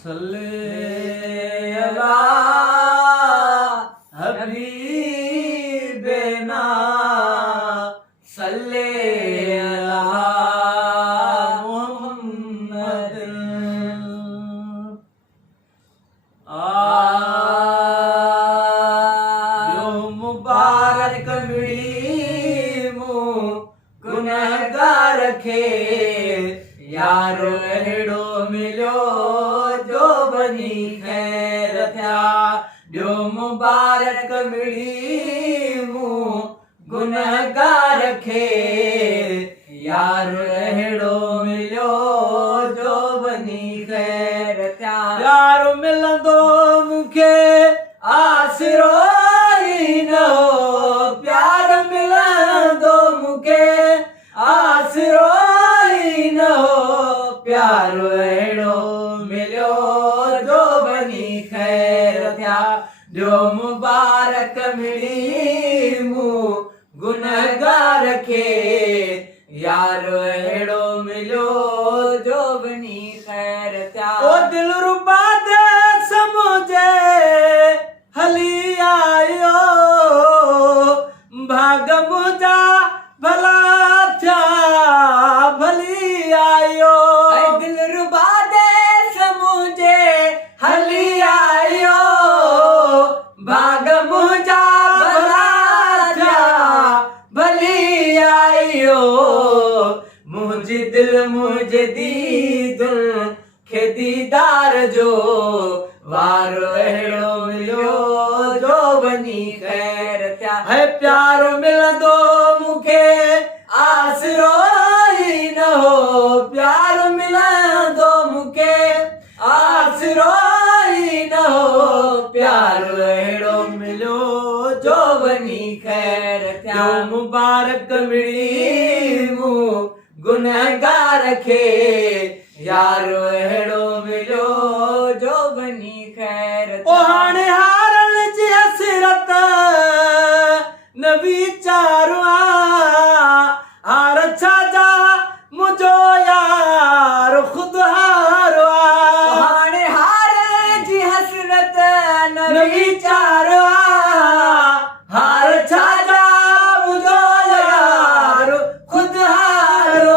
सल्ले अला हबीबना सल्ले अला मुहम्मद जो मुबारक मिली मुँह गुनहगार खे यारो अहिड़ो मिलियो जो बनी ख़ैर थिया जो मुबारक मिली मूं गुनहगार खे यारो अहिड़ो मिलियो जो बनी ख़ैर थिया यारो मिलंदो मूंखे आसिरो ई न हो प्यार मिलंदो मूंखे आसिरो न हो प्यार अहिड़ो मिलियो जो बनी ख़ैर थिया जो मुबारक मिली मूं गुनहगार खे यार अहिड़ो मिलियो जो बनी ख़ैर थिया ओ दिलरुबा दे समुझे हली आयो भाग मुंहिंजा भला थिया भली आयो दिलरुबा दे समुझे हली आयो भाग मुंहिंजा भला थिया भली आयो मुंहिंजी दिल मुंहिंजे दीदुल खे दीदार जो वारो अहिड़ो मिलियो जो बनी ख़ैर थिया है प्यार मिलंदो मूंखे आसिरो ई न हो प्यार मिलंदो मूंखे आसिरो ई न हो प्यार अहिड़ो मिलियो जो बनी ख़ैर थिया मुबारक मिली मूं गुनहगार खे यारो अहिड़ो मिलियो जो बनी ख़ैर थिया ओ हाणे हारन जी हसरत न वीचारो हार छाजा मुंहिंजो यार ख़ुदि हारो हाणे हार जी हसरत न वीचारो हार छाजा मुंहिंजो यार ख़ुदि हारो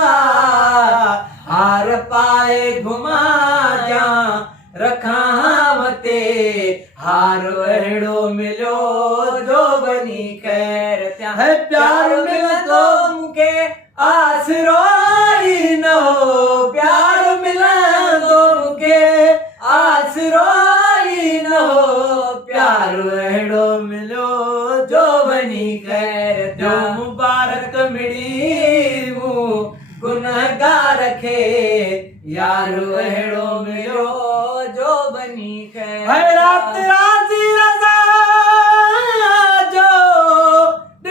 हार पाए घुमा जा रखां मथे हार अहिड़ो मिलियो जो बनी ख़ैर थिया है प्यार मिलंदो मूंखे आसिरो ई न हो प्यार मिलंदो मूंखे आसिरो ई न हो प्यार अहिड़ो मिलियो जो बनी ख़ैर जो मुबारक मिली मूं गुनहगार खे यारो अहिड़ो मिलियो जो बनी ख़ैर रात राज़ी रज़ा जो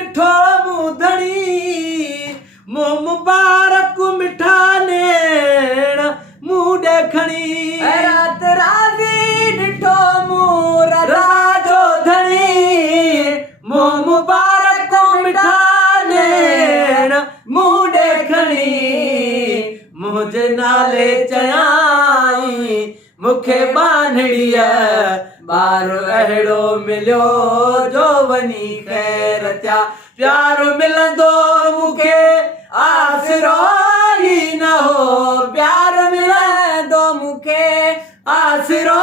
ॾिठो मूं धणी मूं मुबारक मिठा नेण मूं ॾे खणी रात राज़ी ॾिठो मूं रज़ा जो धणी मूं मुबारक मिठा नेण मूं ॾे खणी मुंहिंजे नाले चयाई मूंखे बांधड़ीअ ॿार अहिड़ो मिलियो जो वञी ख़ैर थिया प्यार मिलंदो मूंखे आसिरो ई न हो प्यार मिलंदो मूंखे आसिरो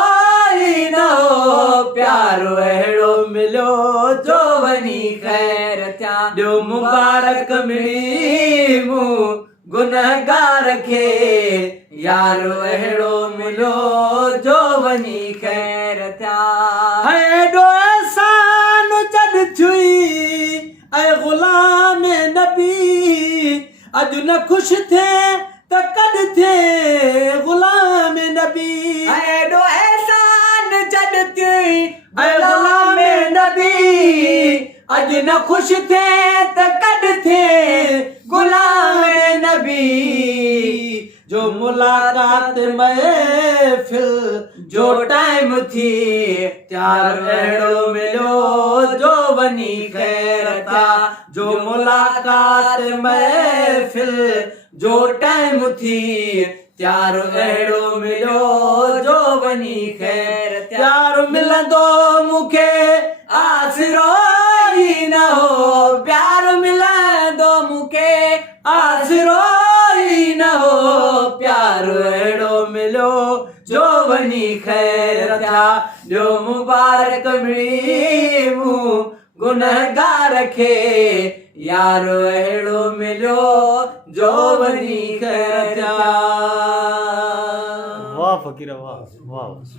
ई न हो प्यार अहिड़ो मिलियो जो वञी ख़ैर थिया जो मुबारक मिली मूं गुनहगार खे यारो अहिड़ो मिलियो जो वञी ख़ैर थिया हेॾो अहसान जॾ थी ऐं ग़ुलाम नबी अॼु न ख़ुशि थिए त कॾ थिए ग़ुलाम नबी हेॾो अहसान जॾ थी ऐं ग़ुलाम नबी अॼु न ख़ुशि थिए त कॾ थिए ग़ुलाम नबी जो मुलाक़ात महफ़िल जो टाइम थी त्यार अहिड़ो मिलियो जो वञी ख़ैर थिया जो मुलाक़ात महफ़िल जो टाइम थी त्यार अहिड़ो मिलियो जो वञी ख़ैर प्यार मिलंदो मूंखे आसरो ई न हो प्यार मिलंदो मूंखे आसरो ई न हो प्यार अहिड़ो मिलियो जो वञी ख़ैर थिया ॾियो मुबारक मिली मूं गुनहगार खे यार अहिड़ो मिलियो जो वञी ख़ैर थिया। वाह फ़क़ीर वाह वाह।